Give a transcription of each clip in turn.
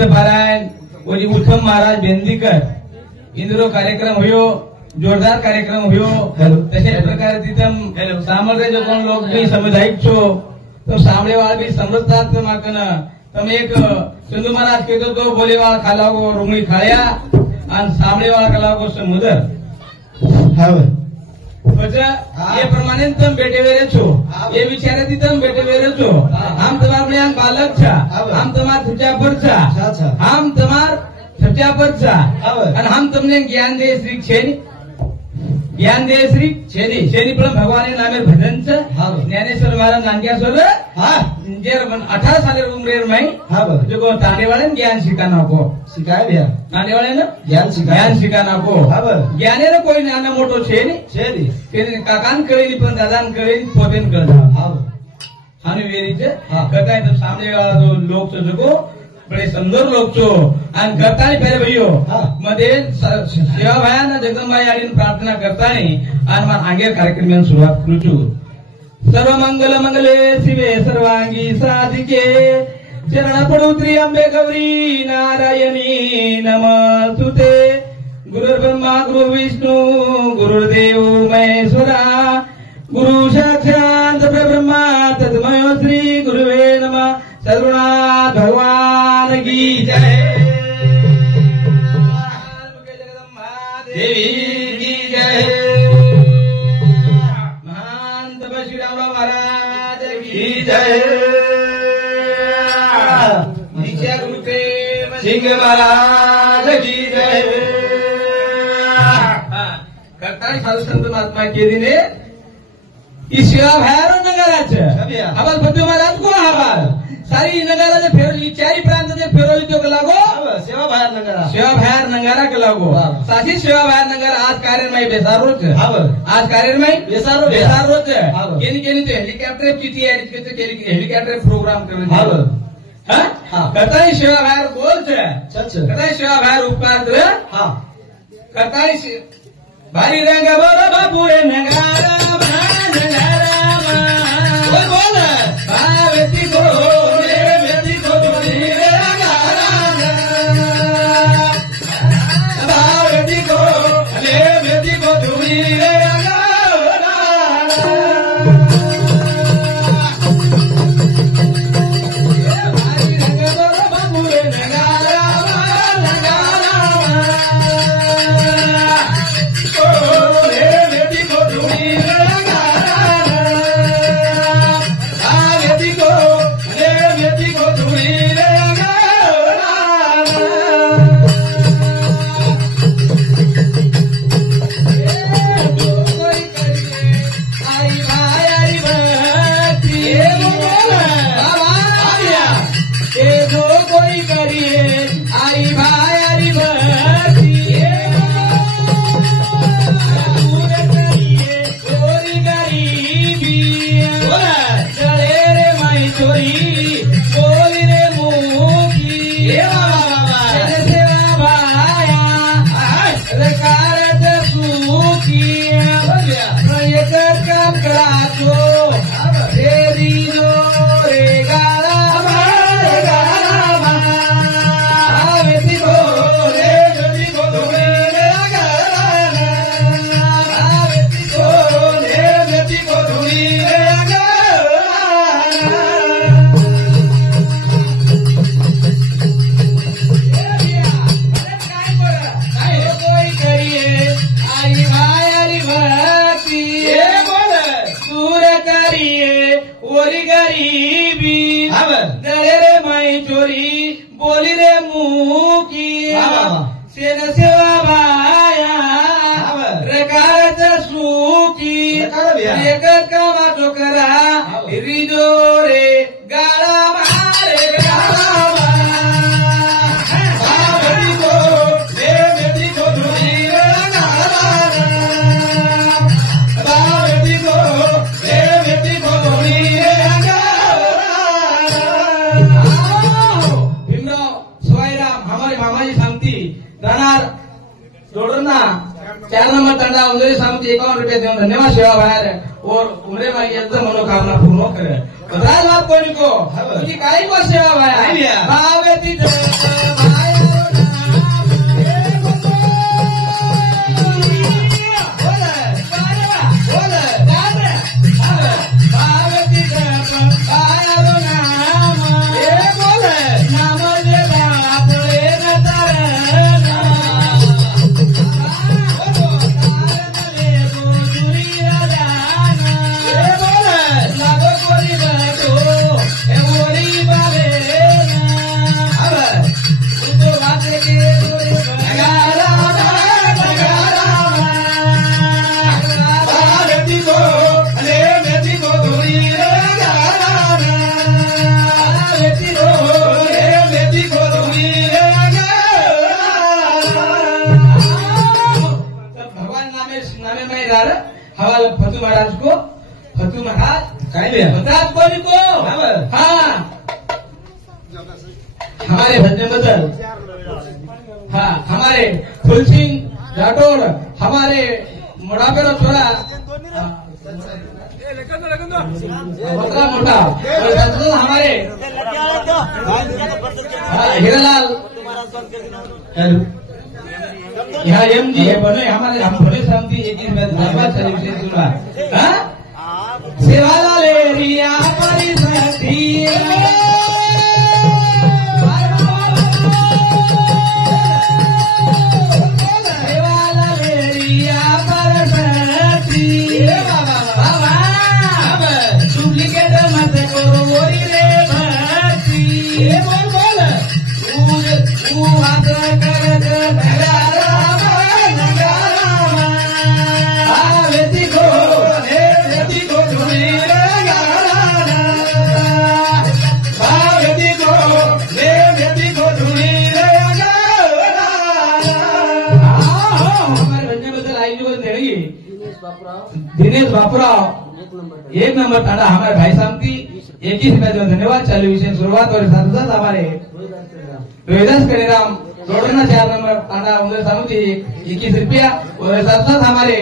ग्रंथपारायण ओली उत्तम महाराज बेंदीकर इंद्रो कार्यक्रम हुयो जोरदार कार्यक्रम हुयो तशाच प्रकारे तिथं सामर्थ्य जो कोण लोक बी सामुदायिक छो तो सामळेवाळ बी समजतात माकन તમે એક સિંધુ મહારાજ કહેતો તો બોલેવાળ ખાલાગો રૂમણી ખાળ્યા અને સામળેવાળ કલાગો સમુદર હવે પછી એ પ્રમાણે તમે બેઠે વેરે છો એ વિચારેથી તમે બેઠે વેરે છો આમ તમાર જ્ઞાન બાલક છે આમ તમાર સચ્ચા પર છે આમ તમાર સચ્ચા પર છે અને આમ તમને જ્ઞાન દે શ્રી છે ને ज्ञान दे श्री छेनी छेनी पण भगवान नामे भजन छ ज्ञानेश्वर महाराज नानक्याश्वर जे 18 साले उम्रेर में जो को तानेवाले ज्ञान शिकाना को शिकाय भैया तानेवाले ने ज्ञान शिकाना को ज्ञाने ने कोई नाना मोटो छे नी तेने काकान कळेली पण दादान कळेली पोतेन कळदा आणि वेरीचे कथाय तो सामने वाला जो लोक छ जो बड़े सुंदर लोग छो आणि करतानी पहिले भैयो मध्ये सेवाभायानं जगदंबाई आडीन प्रार्थना करतानी आणि मग आंगेर कार्यक्रमाला सुरुवात करूचू सर्व मंगल मंगले शिवे सर्वांगी साधिके चरण पडू त्रिअंबे गौरी नारायणी नमस्तुते गुरुर्ब्रह्मा गुरु विष्णु गुरुर्देव महेश्वरा गुरु साक्षात परब्रह्मा तस्मै श्री गुरुवे नमः सद्गुरुनाथ भगवान की जय देवी की जय महान तप श्री रामराव महाराज की जय दीक्षा गुरुदेव सिंह महाराज की जय करता साधु संत महात्मा के दिने ईश्वरा भैर नगराचं आम्हाला बद्ध महाराज को आवाज सारी नगारा फेरवली चारी प्रांत फेरवली तो लागो सेवा बाहेर नंगारा के लागो साची सेवा बाहेर नंगारा आज कार्यक्रम बेसारोच आज कार्यक्रम बेसारोच केनी तो हेलिकॉप्टर की तयारी हेलिकॉप्टर प्रोग्राम करने करतानी सेवा बाहेर बोल करतानी सेवा बाहेर उपकार करतानी भारी रंग बोल बाबू रे नगारा बोल भावती को ₹51 देऊन धन्यवाद सेवा बाहेर और उमरे माई एकदम मनोकामना पूर्ण करे बता बात कोणी को तुझी काही को सेवा बाहेर भावे तिथे हवाल फतू महाराज को फतू महाराज बताज कोणी को हाँ हमारे भजन बदल हाँ हमारे फुलसिंह राठौड़ हमारे मोड़ापेरो छोरा मोटा और हमारे हीरालाल यहाँ एम जी है बने हमारे हम बड़े शांति एक ही धन्यवाद सेवाला ले रिया परिसती सेवाला ले रिया परिसती बाबा डुप्लीकेट मत करो वही रे भक्ति बोल तू हाथ कर दिनेश बापूराव एक नंबर तांडा हमारे भाई सामती 21 रुपया धन्यवाद चालू विषय शुरुआत और साथ साथ हमारे रोहिदास करेराम रोडना 4 नंबर तांडा उधर सामती 21 रुपया और साथ साथ हमारे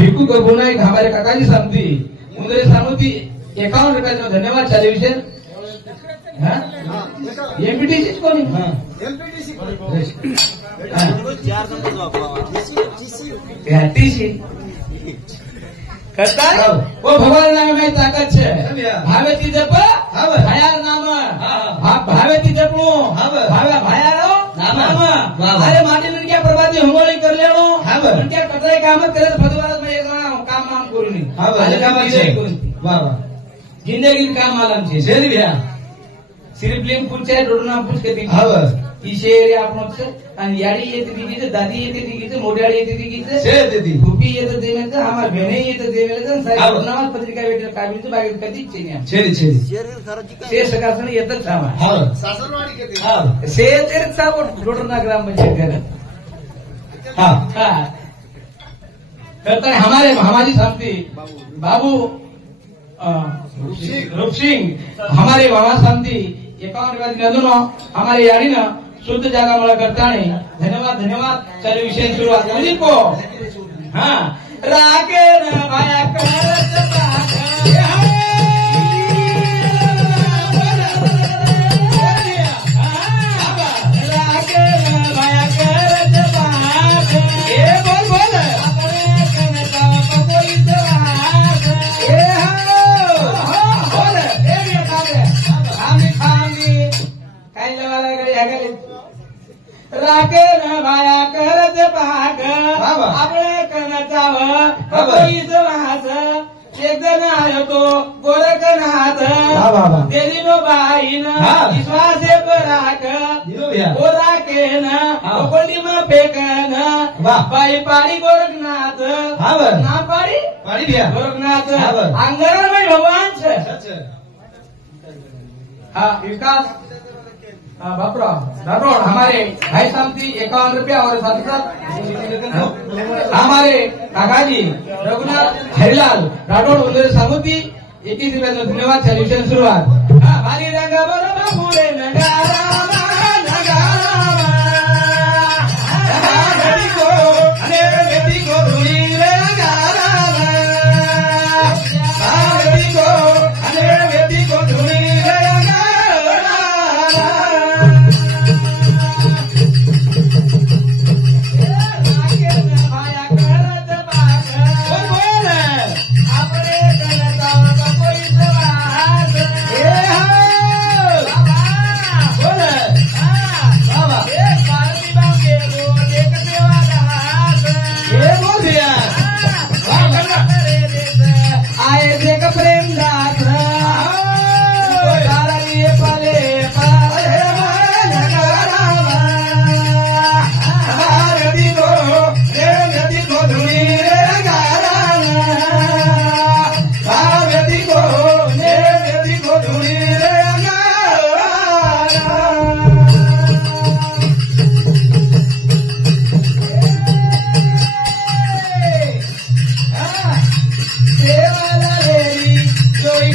भिक्कू को गुनाई हमारे काकाजी सामती उधर सामती 51 रुपया धन्यवाद चालू विषय एमपीटीसी को टीसी करता वो भगवान नाम में ताकत है भावे ती जप भाया नाम भावे ती जप भावे भाया नाम अरे माटी में क्या प्रभाती होमोली कर लेनो क्या कतरे काम करे भगवान में काम काम करूनी वाह जिंदगी काम मालूम छे सेरी भैया सिर्फ लिंग पूछे डोडना पूछ के ईशे आपण आणि याडी येते दिगीचे दादी येते दिगीचे मोड्याडी येते दिगीचे से देती खुपी येते देवेचे हमार बहने येते देवेचे सारी नाम पत्रिका वेटे काबिलचे बागे कधी चेन्या छेरी से सकासन येतच सामा हां सासरवाडी केते हां से तेर साबो डोडना ग्राम पंचायत करे हां हां करता हमारे हमारी शांति बाबू रूप सिंह हमारे वहां शांति 51 रुपया हमारे याडी ना शुद्ध जागा मला करता धन्यवाद धन्यवाद चलो विषय शुरुआत मुझे को हाँ राके न भाया करत राके न भाया करत बोल कोई राके न भाया करत पाक आपले कनचाव वास एक जण आयो तो गोरखनाथ देलीनो बाईन विश्वासे पराक ओ राकेन कोली म पेकन बाई पाडी गोरखनाथ ना पाडी गोरखनाथ अंगरण में भगवान छे हाँ विकास बापराव राठौड़ हमारे भाई शांति 51 रुपया और साथ साथ हमारे काकाजी रघुनाथ हरिलाल राठौड़ उधर सामुती 21 रुपया धन्यवाद सॉल्यूशन शुरुआत हमारी रंग बरोबर पूरे नगारा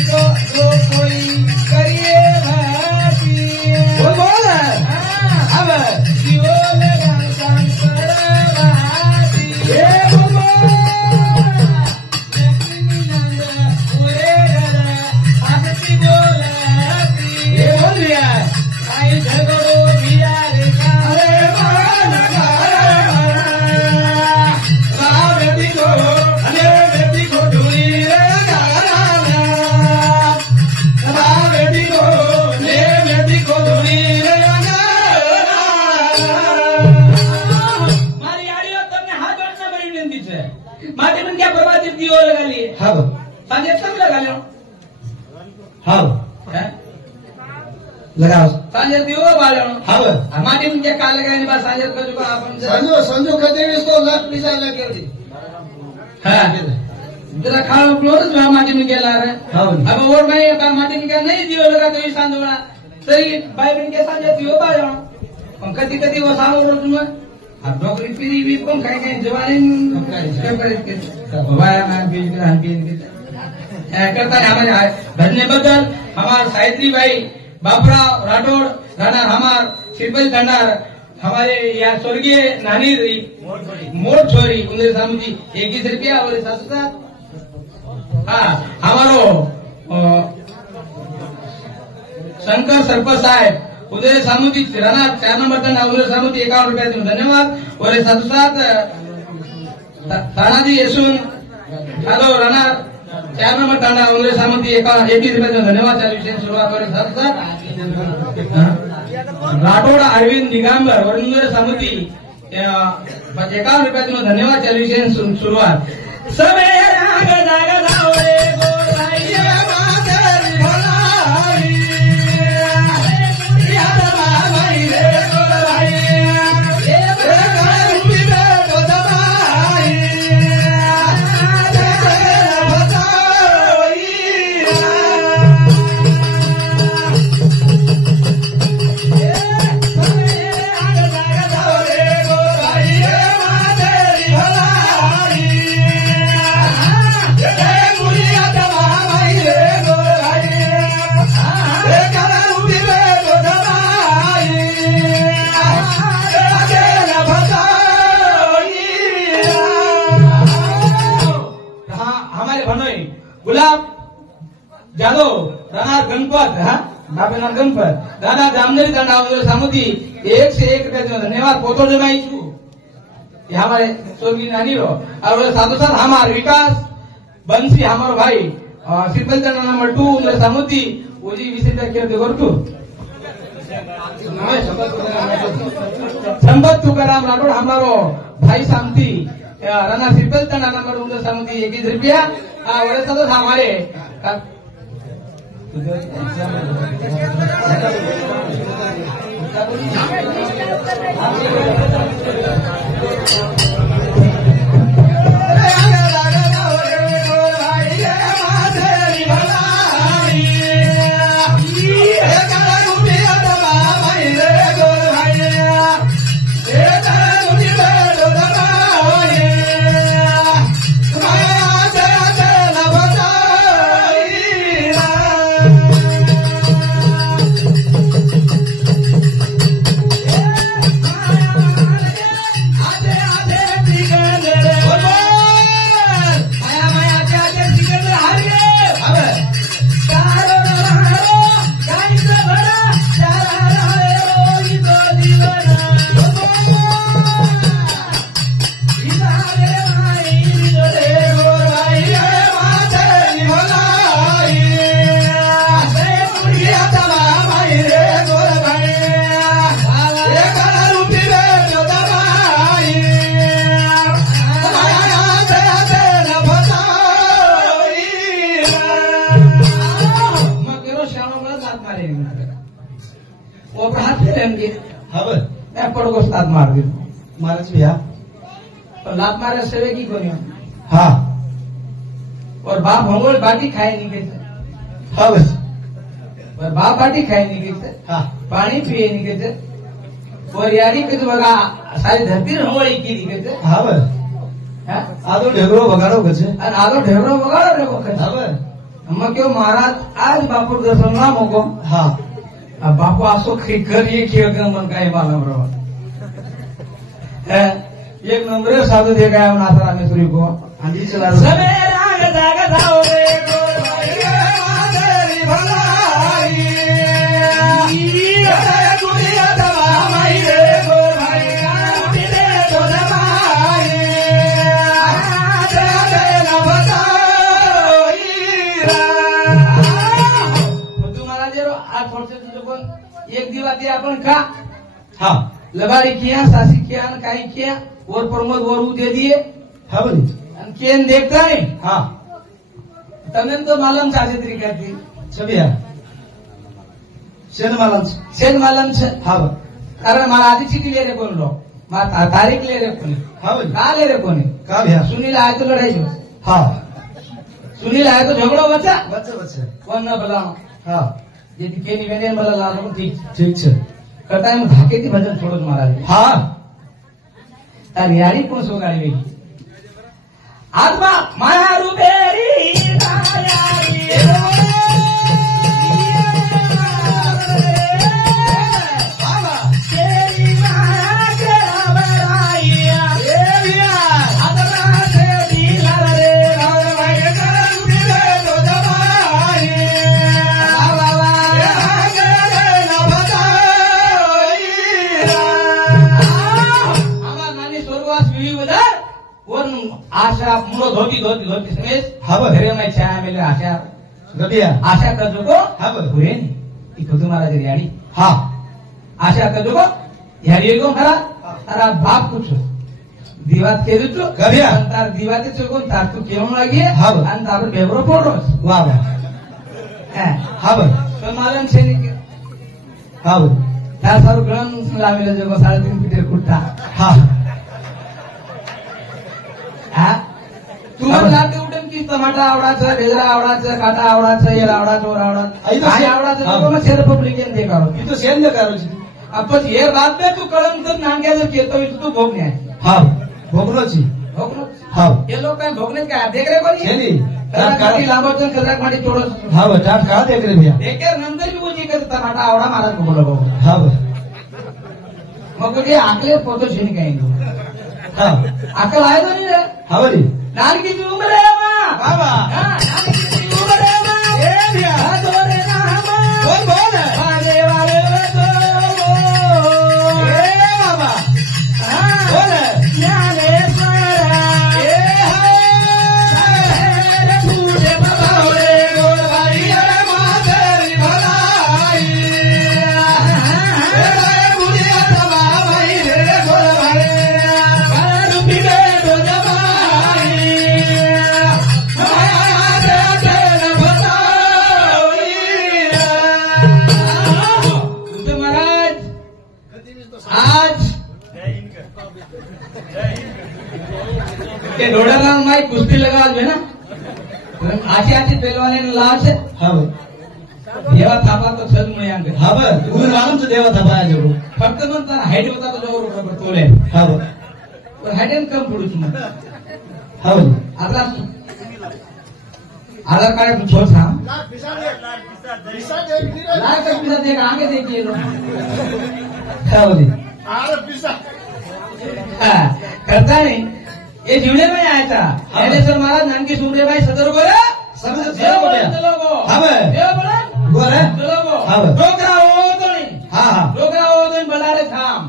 को जो कोई करिए भाती बोल अब जीवो लगा संकर भाती ये बोल लक्ष्मी नंद पूरे घर आरती बोलती ये बोल दिया आई झगड़ो बिहार का મારી આડીઓ તમને હાથ વર્ષના ભરી વિનંતી છે માટે મને ક્યાં પ્રભાતિત દીવો લગાલી हाँ સાંજે તમ લગાલ્યો हाँ હે लगाओ સાંજે દીવો બાળ્યો हाँ માટે મને ક્યાં કા લગાવીને બા સાંજે કજુ કા આપણ संजू संजू कहते हैं इसको लाख पैसा लगे जी હા जरा खाओ फ्लोर जो माटी में गेला रे हाँ अब और मैं का माटी में क्या नहीं दियो लगा तो ईशान दोड़ा सही भाई बहन के साथ दियो बायो हम कदी कदी वो सामो रोज में अब नौकरी पीरी भी कौन खाए के जवानी क्या करे के भाई मैं बीज के हम बीज के करता है हमारे धन्य बदल हमारे साहित्री भाई बापराव राठौड़ राणा हमार शिरबल भंडार हमारे यहाँ स्वर्गीय नानी मोट छोरी उन्हें सामूजी 21 रुपया और 7,000 हाँ हमारो शंकर सरपंच साहेब उदय सामूजी राणा 4 नंबर तंडा उदय सामूजी 51 रुपया दिन धन्यवाद और 7,000 तानाजी यशून हेलो राणा 4 नंबर तंडा उदय सामूजी 21 रुपया दिन धन्यवाद चालू विषय शुरुआत और 7,000 राठौड़ अरविंद निगांबर वरुण सामूजी 51 रुपया दिन धन्यवाद चालू विषय शुरुआत सब गुलाब जादव राणा गणपत बापे नाम गणपत दादा जामनेरी दांडा सामूजी 1 से 1 रुपया धन्यवाद पोतो जमाई छू ये हमारे स्वर्गीय नानी रो और साथों साथ हमारे विकास बंसी हमारो भाई सिर्बल दांडा नंबर 2 उन्हें सामूजी ओजी 20 रुपया खेलते करतू संपत तुकाराम राठौड़ हमारो भाई सामती राणा सिर्बल दांडा नंबर उन्हें सामूजी 21 रुपया और साथों हमारे लात मार दी महाराज भैया तो लात मारे सेवे की कोनी हाँ और बाप हमोल बाटी खाए नहीं कहते हाँ बस और बाप बाटी खाए नहीं कहते हाँ पानी पिए नहीं कहते और यारी के तो बगा सारी धरती हमोली की नहीं कहते हाँ बस आदो ढेगरो बगाड़ो कछे और आदो ढेगरो बगाड़ो रे वो हाँ बस मग क्यों महाराज आज बापू दर्शन ना मोको हा बापू असो करिए खेळ मन काय मला बरोबर एक नंबर साधू दे काय नाथा रामेश्वरी को आणि चला सबे राग जाग जाओ रे गोरबाई माधरी भलाई गुड़िया दवा माई रे गोरबाई काटी दे तो दवाई दे ना बताई तुम्हाला जे आज थोडसे तुझं पण एक दिवस ते आपण खा हा लगाड़ी किया सासी किया काही किया और प्रमोद और दे दिए हा बोली केन देखता नहीं हा तमें तो मालूम साझे तरीका थी छबिया सेन मालूम से हा कारण मला आधी चिठी ले रे कोण लो तारीख ले रे कोणी हा बोली का ले रे कोणी का भैया सुनील आए तो लड़ाई हो हा सुनील आए तो झगड़ो बचा बच्चे बच्चे कौन न भला हा यदि केनी वेने मला लानो ठीक ठीक छे करता है धाके थी भजन छोड़ो महाराज हा तार यारी कौन सो गाड़ी वेगी आत्मा माया रूपेरी आशा मुड़ो धोती धोती धोती समेत हाँ घरे में छाया मिले आशा गबिया आशा कर जो को हाँ हुए नहीं इको तुम्हारा जरियाड़ी हा आशा कर जो को यारी को खरा तारा बाप कुछ दीवात के दो गबिया तार दीवाते चोको तार तू केवण लागी हाँ अन तार बेवरो फोड़ो वाह वाह है हा तो मालूम छे नहीं हा तार सारो ग्रहण लावेले जो को 3.5 फीट कुट्टा हा तू जाते उठून की टमाटा आवडाचं भेजरा आवडाचं काटा आवडाचं येल आवडाचं और आवडाचं काय आवडाचं तो मग शेर पब्लिकन दे करो मी तो सेंड करो आपण ये बात में तू कळम तर नांग्या जर केतो तू भोगणे आहे हा भोगलोची भोगनो हा ये लोग काय भोगणे काय देख रे कोणी छेनी काटी लांबोचन खजराक माटी तोडस हा टाट का देख रे भैया देखेर नंतर भी उजी कर टमाटा आवडा महाराज बोलो भाऊ हा मग ते आकले पोतो शेनी काय हा अकल आहे ना रे हा बोली नानकी की उम्र है मां बाबा नानकी की उम्र है मां ए भैया तोरे नाम बोल वाले वाले तो ए बाबा बोल ज्ञानेश्वर ए है पूरे बाबा रे गोर भाई रे माधरी भलाई रे बुढ़िया तबा भाई रे गोर भाई रूपी रे दो के ढोड़ाला माई कुश्ती लगा है ना आची आची पहलवाने लाव से हा देवा थापा तो छद मुळे अंग हा गुरु मालूम से देवा था जो फक्त म्हणता हाईट होता तो जो बरोबर तोले हा पण हाईट कम पडू तुम्ही हा आता आधार कार्ड छोड़ था लाख पैसा देगा आगे देखिए लो हा बोली करता नहीं ये जीवने में आया था ज्ञानेश्वर महाराज नानकी सुमरे भाई सदर गोरे सब देव बोले चलो गो देव बोले गोरे चलो गो हाँ रोकरा हो तो नहीं हाँ रोकरा हो तो नहीं बला रे थाम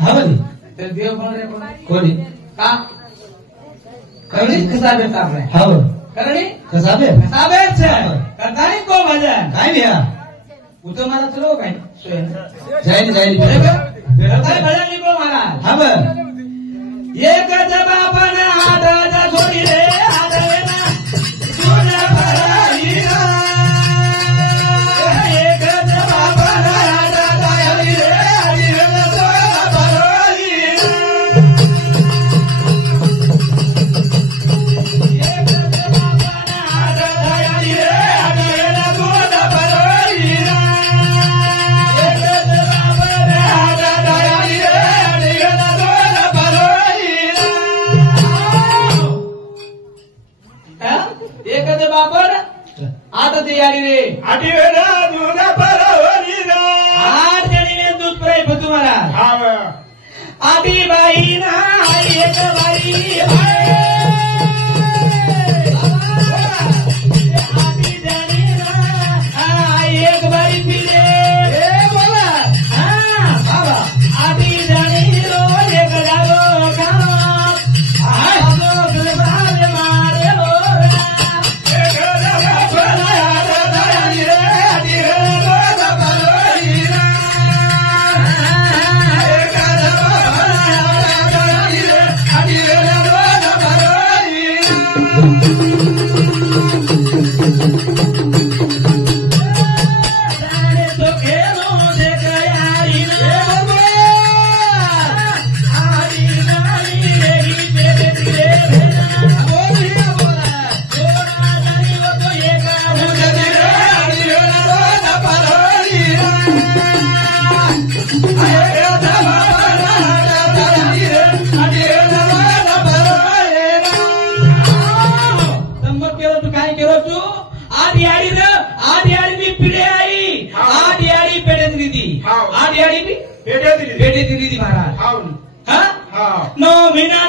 हा बोली तेरे देव बोल रहे कोणी का करणी कसा बेटा आपने हा करणी कसाबे कसाबे से करता नहीं को भजन काय भैया उतो मारा चलो काय सोयन जाईल भजन लिखो महाराज हा एक जब अपन आधा छोड़ी रे आधा सुन भराई एक जब अपन आधा छोड़ी रे आठ ते याडी रे आठी वेळा दूध परवरी ना 8 जणीने दूध पुराय भतू महाराज हाव आधी बाई ना एक बाई आधी जणी ना एक बाई पिले बोला बाबा आधी जणी रो एक जागो काम मारे महाराज नो मीना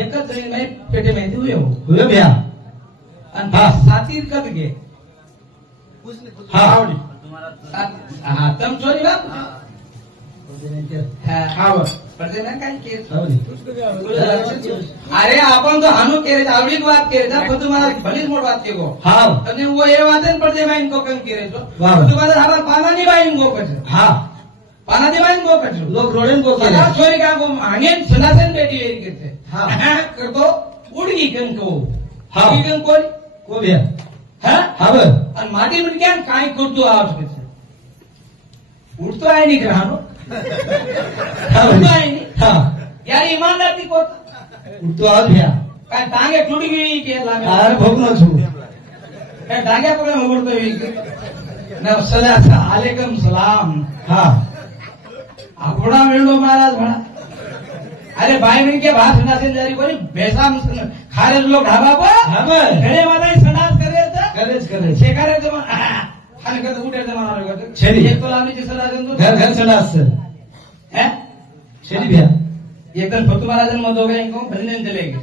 एकच जणी नाही पेटे माहिती हुए भ्या सातीर कद घे तम चोरी बाप पडते ना काय केस अरे आपण तो हानू केरे आवडीक बात करे था तुम्हाला भलीच मोठ बात के गो અને वो ये वादन पडते माइन को कम करे तो तुम्हाला हमारा पाना नहीं बाइन गो कछ पाना नहीं बाइन गो कछ लोग रोडन को सदा चोरी का गो आंगे सनासन बेटी वेरी करते करतो उडगी कन को उडगी कन को भ्या आणि माटी म्हणजे काय काय करतो आवाज करतो उठतो आहे नाही ग्रहानो उठतो आहे नाही यार ईमानदार ती कोत उठतो आज भ्या काय टांगे टूट गई के लागे अरे भोगनो छु काय टांगे पकड़े उड़तो है ना अलैकुम सलाम घोड़ा मेंढो महाराज भड़ा अरे भाई मिल के बाहर संडास जारी कोई भैसा खारे लोग ढाबा पर घरे माता संडास करे शेखारे खाने का उठे जमाना एक तो लाने की सलाह घर संडास है छेली भ्या एकदम भक्त महाराजन मत हो गए इनको भजन चलेगी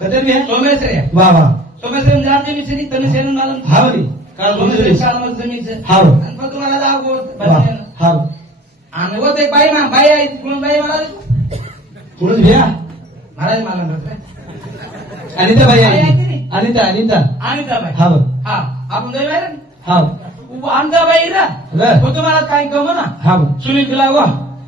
कदर भी है सोमेश्वर वाह वाह सोमेश्वर में जाते भी सही तने सेन मालूम सोमेश्वर काल मत जमीन से भक्त महाराज आओ भजन आने वो एक भाई मां भाई आई कौन भाई महाराज पुरुष भ्या महाराज मालूम करते अनिता भाई आई अनिता भाई आपण दे भाई वो अनिता भाई ना भक्त महाराज काय कम ना सुनील खिलागो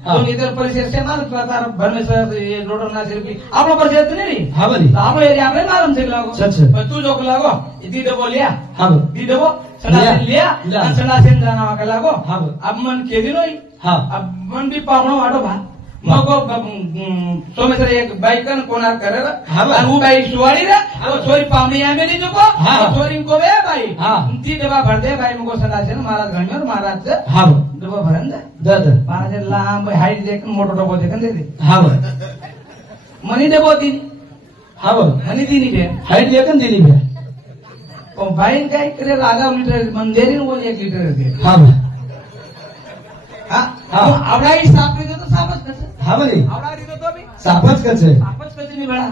तो इधर परिचय से मालूम करता भरमेश्वर ये रोडर ना सिर्फ आपला परिचय नहीं आपला एरिया में मालूम से खिलागो पर तू जो खिलागो इतनी दबो लिया दी दबो संडास लिया संडास जाना खिलागो अब मन केदी नोई अब मन भी पावणो वाटो भा मग सोमेश्वर एक बाईकन कोणाक करेला आणि वो बाई सुवाडी रे वो छोरी पावणी आमे नी जुको छोरी को बे बाई ती डबा भर दे बाई मगो संडास महाराज घणमेर महाराज डबा भरन दे महाराज लांब हाईट देख मोटो डबो देखन दे मनी डबो दी मनी दी नी बे हाईट लेकन दिली भ्या ओ बाई काय करे रागा लीटर मंदेरी वो 1 लीटर दे आवडा ही साप रीतो तो सापच कसे आवडा रीतो तो भी सापच कसे नहीं बड़ा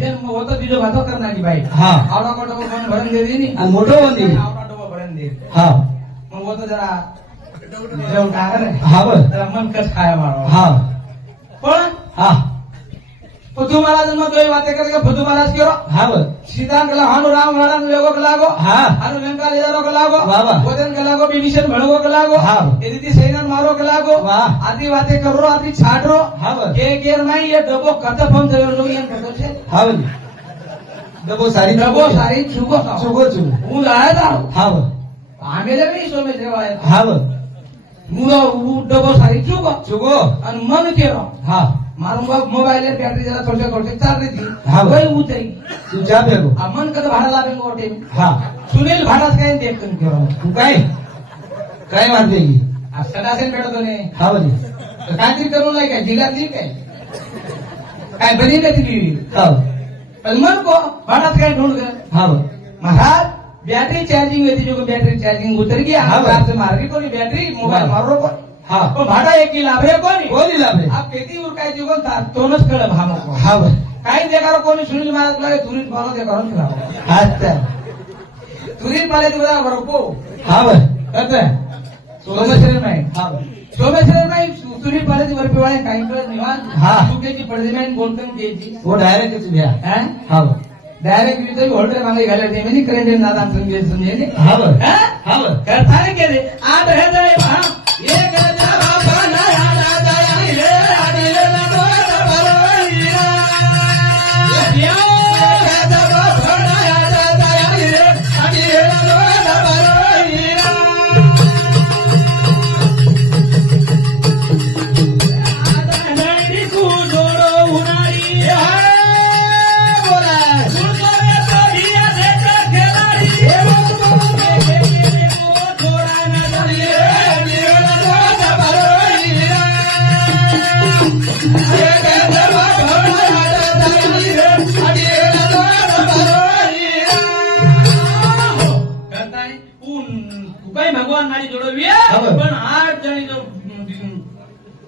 ते वो तो दिजो भातो करणारी बाई आवडा को डबो भरन दे दी नी आणि मोठो वंदी आवडा डबो भरन दे मग वो तो जरा जेवण टाकले जरा मन कस खाया मारो पण फतू महाराज मग दोई बातें करके फतू महाराज करो सीतान के लागो राम महाराज लोगों के लागो हनु लंका ले जानो के लागो वदन के लागो विभीषण भड़गो के लागो यदि सैनन मारो के लागो आदि बातें करो आदि छाटरो के केर में ये डबो कत फम जयो लोग यन कतो छे डबो सारी चुको चुको હું લાયા તા હાવ આમે લગી સોમેશ્વર વાળા હાવ હું ડબો સારી ચુકો અને મન કેરો હા મારું મોબાઈલ બેટરી જરા થોડે ચાલ રહી थी हाँ वही उतरी तू जा भेगो आ मन कद भाड़ा लावेंगे ओटे हाँ सुनील भाड़ा काय देख कर केरो तू काय मार देगी आ सदा से बैठो तो ने हाँ बोली कांत्री करू नाही काय जिल्हा दी काय बनी नहीं हाँ मन को भाड़ा काय ढूंढ कर हाँ महाराज बैटरी चार्जिंग हुई थी जो बैटरी चार्जिंग उतर गया हाँ हाँ से मार रही कोनी बैटरी मोबाइल मारो को हाँ तो भाड़ा एक की लाभ है कोनी बोली लाभे आप खेती उरकाय जीवन था तोनच कळ भामो को हाँ काय देखारो कोनी सुनील महाराज लगे तुरीत पालो देखारो खिलाओ अच्छा तुरीत पाले तो बड़ा बरको हाँ कते सोमेश्वर में हाँ सोमेश्वर में तुरीत पाले तो बरपे वाले काय कर निवान हाँ। सुकेची पडदे में बोलतम देजी वो डायरेक्ट भैया हैं हाँ डायरेक्ट भी तो होल्डर मांगे गाले दे में नहीं करंट नादान समझे ने हाँ हैं हाँ करता है के आठ है जाए वहां ये करता बाबा ना याद आया रे आदि रे ना तो बरोइया ये करता बाबा ना याद आया रे आदि रे ना तो बरोइया आदा नहीं को जोड़ो उनारी बोला सुनरे तो दिया दे खिलाड़ी ये जोड़ा ना भगवान मारी जोडवी पण 8 जणी जो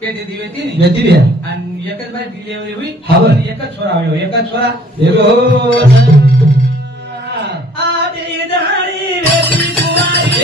पेटी दी होती नी बेटी भैया आणि एकच बाई डिलिव्हरी हुई हाँ बरं. एकच छोरा आयो एकच छोरा देखो आधी धारी वेती कुवारी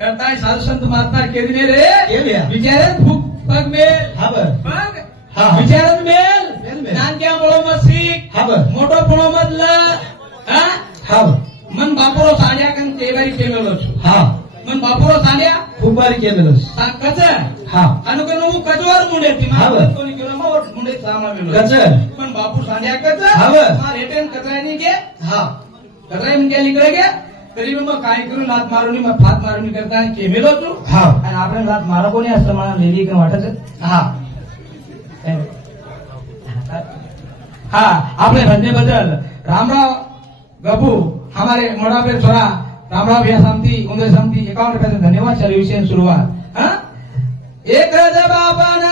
करताय साधु संत महात्मा केदिने रे केल्या. विचारन फुक पग मेल हाँ बर पग हाँ. विचारन मेल मेल. नानक्या मोळो मसीक हाँ बर मोटो पुणो मधल हा हाँ मन बापुरो साड्या कन तेवारी केमेलो छु हाँ मन बापुरो साड्या खूप बारी केमेलोस कच हाँ अनुकन कचवर मुंडे ती हाँ बर. कोणी किलो मोर मुंडे सामा मेलो कच पण बापू साड्या कच हाँ बर. मार रेटेन कचरानी के हाँ कचरा में क्या लिखले के तरी मग काय करू लात मारूनी मग फात मारूनी करता केमेलो छु हाँ आणि आपण लात मारो कोणी असं मला लेली का वाटत हाँ हा आपले धन्य बदल रामराव गबू हमारे मोड़ापे छोरा रामराव भैया समिति उदय समिति 51 रुपये से धन्यवाद चलिए विषय शुरुआत हाँ एक जबाबना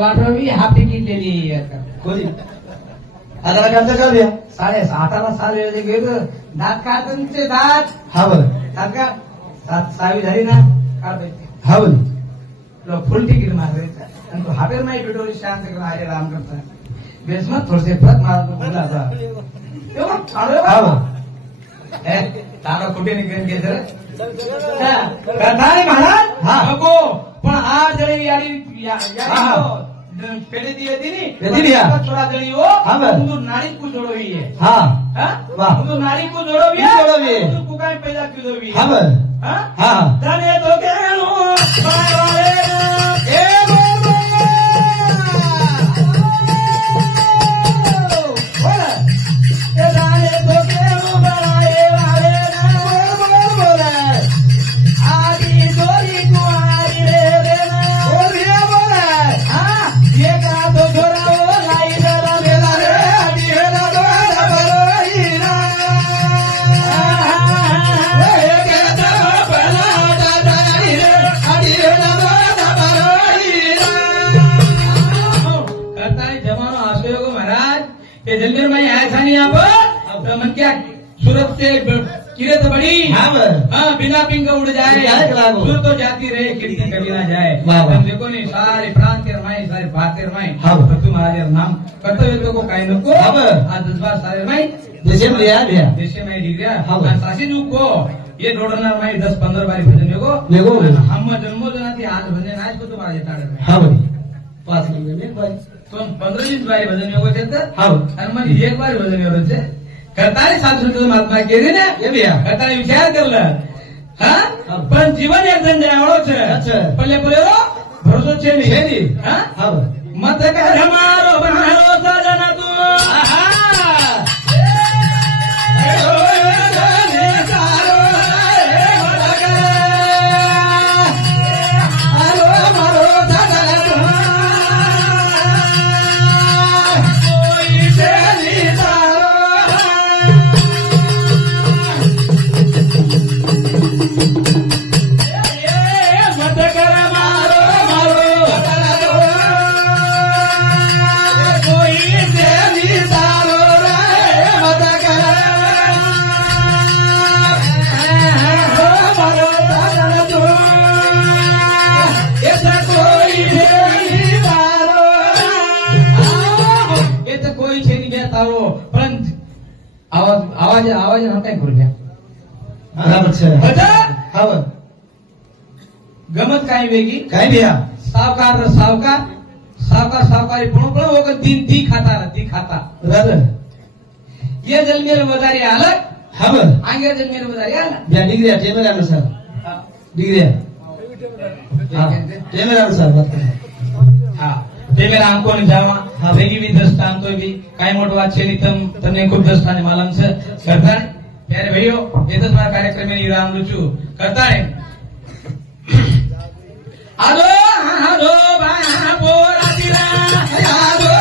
वाटवी हाफ तिकीट लेली कोणी आता करता का भैया 7:30 साल गेलो दात काढते दात हाँ बर दात का 7 झाली ना काढ हाँ बोली फुल तिकीट मारायचं आणि तो हाफेर माही पेट्रोल शांत करा अरे राम करता बेस मग थोडेसे परत मारतो बोला हाँ बर तारा कुठे निघेल घे जरा कथाने महाराज हाँ. नको पण 8 जणी याडी हाँ. पेढे दी होती नी पेढी दिया. छोड़ा जणी हो हाँ बर. तुम नारी को जोड़वी है हाँ हाँ वाह. तुम नारी को जोड़वी क्यों जोड़वी है? तुम कुकाई पैदा क्यों जोड़वी हाँ बर हाँ हाँ जाने तो केणू बाय ए बोला ए जाने तो केणू बाय बोला आदि जोरी कुआरी रे बोला हाँ ये का तो छोरा वो लाई जरा मेला रे आदि हेला बोला बरोईना ये के तो बना दादारी रे राजधानी अब तो मन क्या सूरत से किरत बड़ी हाँ बिना पिंग उड़ जाए सूरत तो जाती रहे कीर्ति कभी ना जाए। हम देखो नहीं सारे प्रांत के रमाई सारे बातें रमाई तो तुम्हारे नाम कर्तव्य को काही नको आज 10 बार सारे रमाई देशे में डिग्रिया सासी को ये दोडणार माई 10-15 बारी भजन लेगो हम जन्मो जनाती आज भजन आज को तुम्हारे ताड़ हाँ भाई 5 मिनट में तो 15-20 बारी भजन लेगो आणि मग एक बारी भजन लेगो करताना साधू महात्मा केली ना करताना विचार करलं हा पण जीवन एक जण आवडो पल्ले पल्ले भरोसो छे मत कर मारो बनारो सजना तू आवाज हम काय करू द्या गमत काय वेगळी काय भैया सावकार सावकारी पण होकर ती खाता ये जन्मेर वदारी आलं आंगे जन्मेर वदारी आलं या डिग्रिया टेमर अनुसार डिग्रिया टेमर अनुसार हा ते मेरा हमको नहीं जावा वेगी भी दस्तान तो भी काय मोट बात छे तने खूब दस्तान मालूम से करता है प्यारे भाइयों ये तो तुम्हारा कार्यक्रम में विराम लुचू करता है आलो भाई बोरा दिला आलो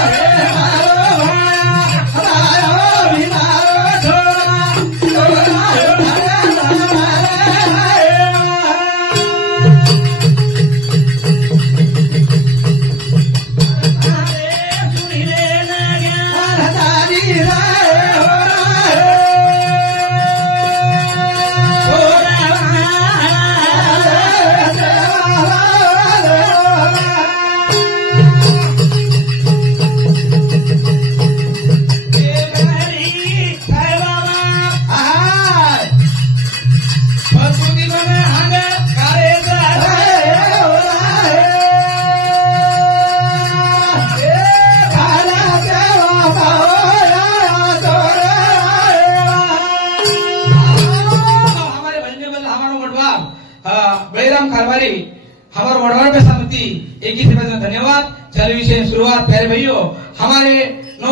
हमारे वडवार पे समिति एक ही से धन्यवाद। चल विषय शुरुआत प्यारे भाइयों हमारे नो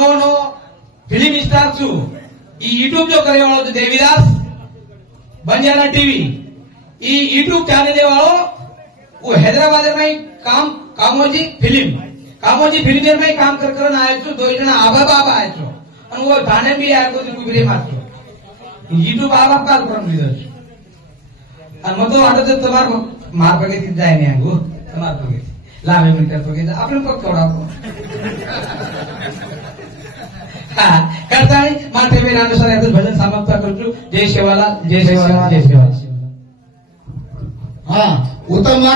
फिल्म स्टार छू यूट्यूब जो करे वालों Devidas Banjara TV YouTube channel वालों वो हैदराबाद में कामोजी फिल्म में काम कर आए छो 2 जना आबा बाबा आए छो और वो थाने भी आए को कुबरे मात्र यूट्यूब आबा का क्रम लीधो और मग तो वाटत तुम्हार मार पगे जाए नहीं आगो तुम्हार पगे लावे मीटर पगे आपने पग तोड़ा करता है माथे में अनुसार याचं भजन समाप्त करतो। जय सेवालाल जय सेवालाल जय सेवालाल। हाँ उत्तम।